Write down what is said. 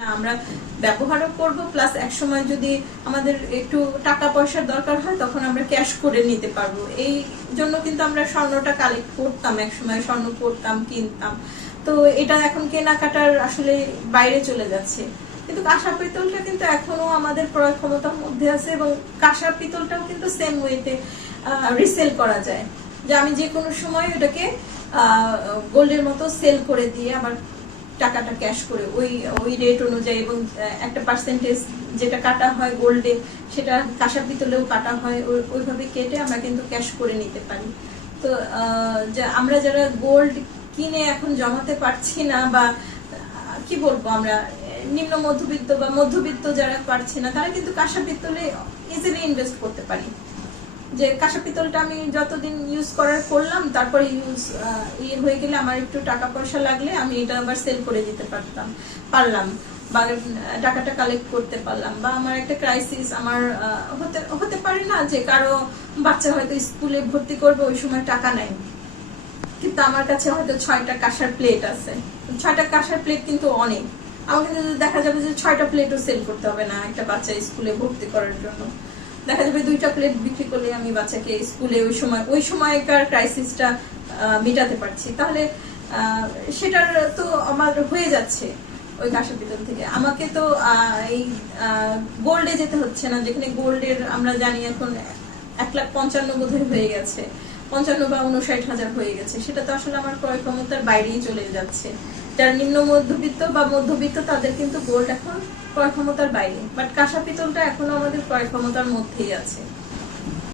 না আমরা ব্যবহারও করব, প্লাস এক সময় যদি আমাদের একটু টাকা পয়সার দরকার হয় তখন আমরা ক্যাশ করে নিতে পারবো। এই জন্য কিন্তু আমরা স্বর্ণটা কালেক্ট করতাম, এক সময় স্বর্ণ করতাম, কিনতাম। তো এটা এখন কেনাকাটার আসলে বাইরে চলে যাচ্ছে। কিন্তু কাঁসা পিতলটা কিন্তু এখনো আমাদের ক্রয় ক্ষমতার মধ্যে আছে, এবং কাঁসা পিতলটাও কিন্তু সেম ওয়েতে রিসেল করা যায়, যে আমি যে কোনো সময় ওটাকে গোল্ডের মতো সেল করে দিয়ে আবার টাকাটা ক্যাশ করে ওই রেট অনুযায়ী, এবং একটা পার্সেন্টেজ যেটা কাটা হয় গোল্ডে সেটা কাঁসা পিতলেও কাটা হয়, ওইভাবে কেটে আমরা কিন্তু ক্যাশ করে নিতে পারি। তো আমরা যারা গোল্ড কিনে এখন জমাতে পারছি না, বা কি বলবো, আমরা নিম্ন মধ্যবিত্ত বা মধ্যবিত্ত যারা পারছি না, তারা কিন্তু কাঁসা পিতলে ইজিলি ইনভেস্ট করতে পারি। যে কাঁসা পিতলটা আমি যতদিন ইউজ করলাম, তারপরে হয়ে গেলে আমার একটু টাকা পয়সা লাগলে আমি এটা আবার সেল করে দিতে পারলাম, বা টাকাটা কালেক্ট করতে পারলাম। বা আমার একটা ক্রাইসিস আমার হতে পারে না, যে কারো বাচ্চা হয়তো স্কুলে ভর্তি করবে, ওই সময় টাকা নাই, কিন্তু আমার কাছে হয়তো 6টা কাঁসার প্লেট আছে। 6টা কাঁসার প্লেট কিন্তু অনেক, আমাকে কিন্তু দেখা যাবে যে 6টা প্লেটও সেল করতে হবে না একটা বাচ্চা স্কুলে ভর্তি করার জন্য। দেখা যাবে 2টা প্লেট বিক্রি করলে আমি বাচ্চাকে স্কুলে ওই সময়কার ক্রাইসিসটা মেটাতে পারছি। তাহলে সেটার তো আমার হয়ে যাচ্ছে ওই কাঁসা পিতল থেকে। আমাকে তো এই গোল্ডে যেতে হচ্ছে না, যেখানে গোল্ডের আমরা জানি এখন 1,55,000 বোধহয় হয়ে গেছে, 55 বা 59,000 হয়ে গেছে। সেটা তো আসলে আমার ক্রয় ক্ষমতার বাইরেই চলে যাচ্ছে। যারা নিম্ন মধ্যবিত্ত বা মধ্যবিত্ত তাদের কিন্তু গোল্ড এখন ক্রয় ক্ষমতার বাইরে, বাট কাঁসা পিতলটা এখনো আমাদের ক্রয় ক্ষমতার মধ্যেই আছে।